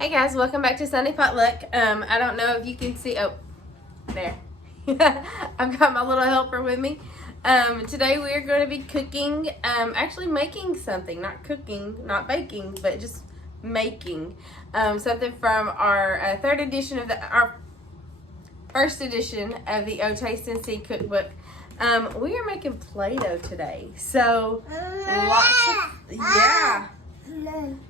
Hey guys, welcome back to Sunday Potluck. I don't know if you can see, oh, there. I've got my little helper with me. Today we are going to be cooking, actually making something, not cooking, not baking, but just making something from our third edition of our first edition of the O Taste and See cookbook. We are making Play-Doh today. So,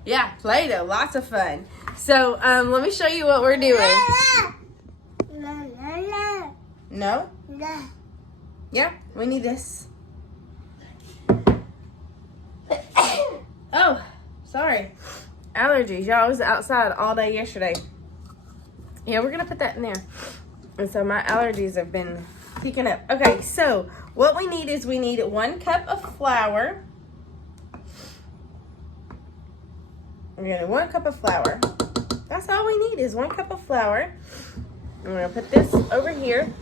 yeah, Play-Doh, lots of fun. So, let me show you what we're doing. No? Yeah, we need this. Oh, sorry. Allergies. Y'all, I was outside all day yesterday. Yeah, we're going to put that in there. And so my allergies have been picking up. Okay, so what we need is we need 1 cup of flour. We're going to 1 cup of flour. That's all we need is 1 cup of flour. I'm going to put this over here.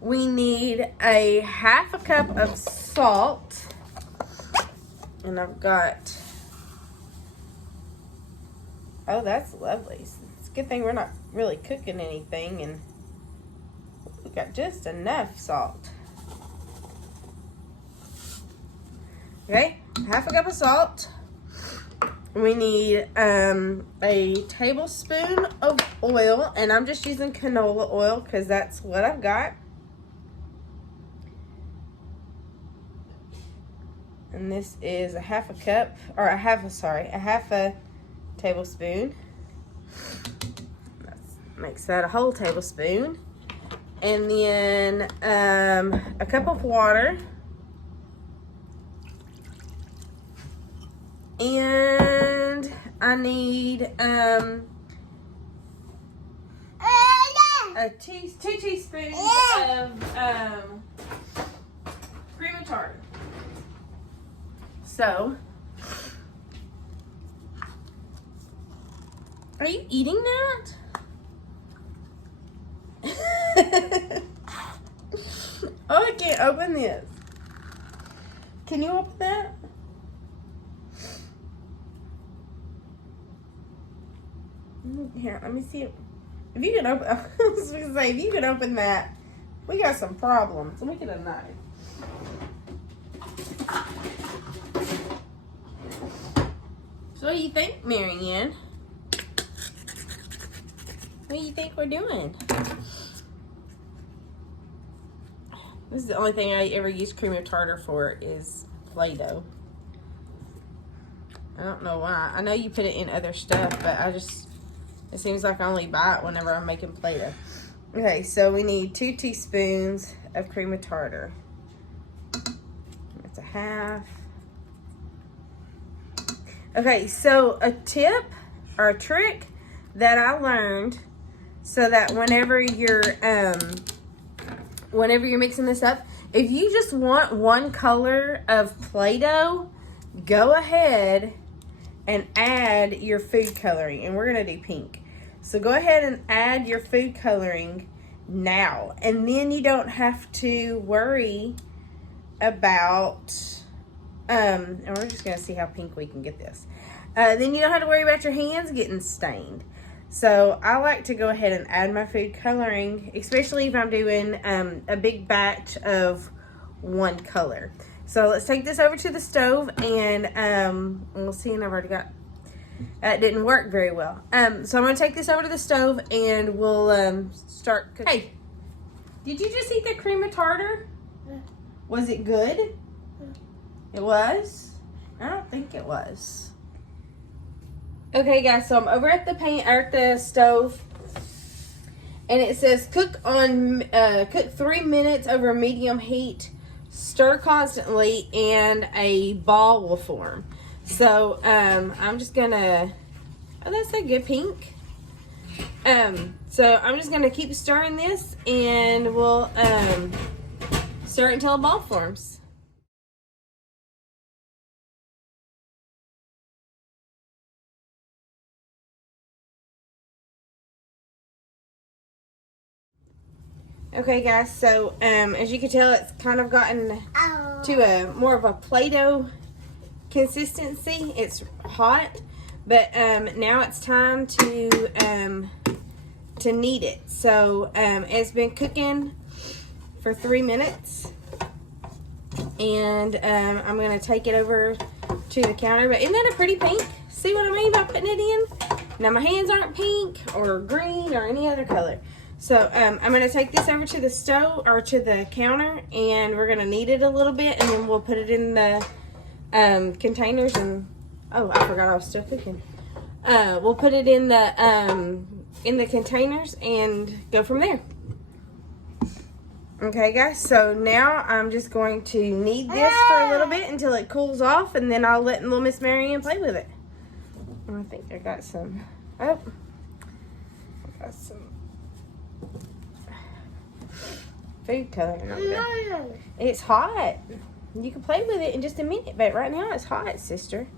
We need a 1/2 cup of salt. And I've got, oh, that's lovely. It's a good thing we're not really cooking anything, and we got just enough salt. Okay, 1/2 cup of salt. We need a tablespoon of oil, and I'm just using canola oil because that's what I've got. And this is a 1/2 cup, or a 1/2 tablespoon. That makes that a whole tablespoon. And then a cup of water. And I need two teaspoons of cream of tartar. So, are you eating that? Oh, I can't open this. Can you open that? Here, let me see if you can open. I was going to say, if you can open that, we got some problems. Let me get a knife. So, what do you think, Marianne? What do you think we're doing? This is the only thing I ever use cream of tartar for is Play-Doh. I don't know why. I know you put it in other stuff, but it seems like I only buy it whenever I'm making Play-Doh. Okay, so we need 2 teaspoons of cream of tartar. That's a 1/2. Okay, so a tip or a trick that I learned so that whenever you're mixing this up, if you just want 1 color of Play-Doh, go ahead and add your food coloring, and we're gonna do pink. So go ahead and add your food coloring now, and then you don't have to worry about and we're just gonna see how pink we can get this. Then you don't have to worry about your hands getting stained. So I like to go ahead and add my food coloring, especially if I'm doing a big batch of 1 color. So let's take this over to the stove, and we'll see. And I've already got, that didn't work very well. So I'm gonna take this over to the stove, and we'll start cooking. Hey, did you just eat the cream of tartar? Was it good? It was? I don't think it was. Okay, guys, so I'm over at the stove, and it says cook 3 minutes over medium heat. Stir constantly, and a ball will form. So I'm just gonna, oh, that's a good pink. So I'm just gonna keep stirring this, and we'll stir it until a ball forms. Okay, guys, so as you can tell, it's kind of gotten to a more of a Play-Doh consistency. It's hot, But now it's time to knead it. So it's been cooking for 3 minutes, and I'm gonna take it over to the counter. But isn't that a pretty pink? See what I mean by putting it in? Now my hands aren't pink or green or any other color. So I'm gonna take this over to the stove or to the counter, and we're gonna knead it a little bit, and then we'll put it in the containers. And oh, I forgot I was still cooking. We'll put it in the containers and go from there. Okay, guys. So now I'm just going to knead this for a little bit until it cools off, and then I'll let little Miss Marianne play with it. I think I got some. Oh, I got some food coloring on there. It's hot. You can play with it in just a minute, but right now it's hot, sister.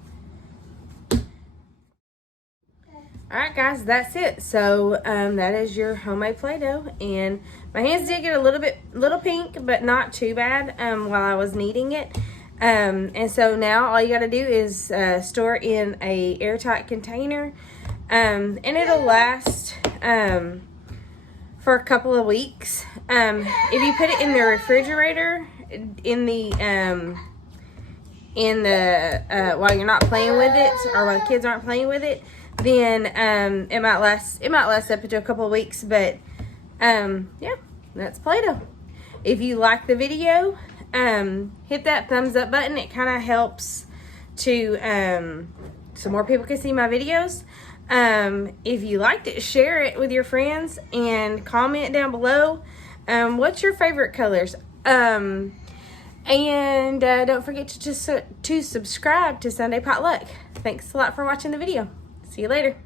Alright guys, that's it. So that is your homemade Play-Doh, and my hands did get a little pink, but not too bad while I was kneading it. And so now all you got to do is store in a airtight container, and it'll last for a couple of weeks. If you put it in the refrigerator while you're not playing with it, or while the kids aren't playing with it, then it might last up to a couple of weeks. But yeah, that's Play-Doh. If you like the video, hit that thumbs up button. It kind of helps to so more people can see my videos. If you liked it, share it with your friends and comment down below what's your favorite colors. And don't forget to subscribe to Sunday Potluck. Thanks a lot for watching the video. See you later.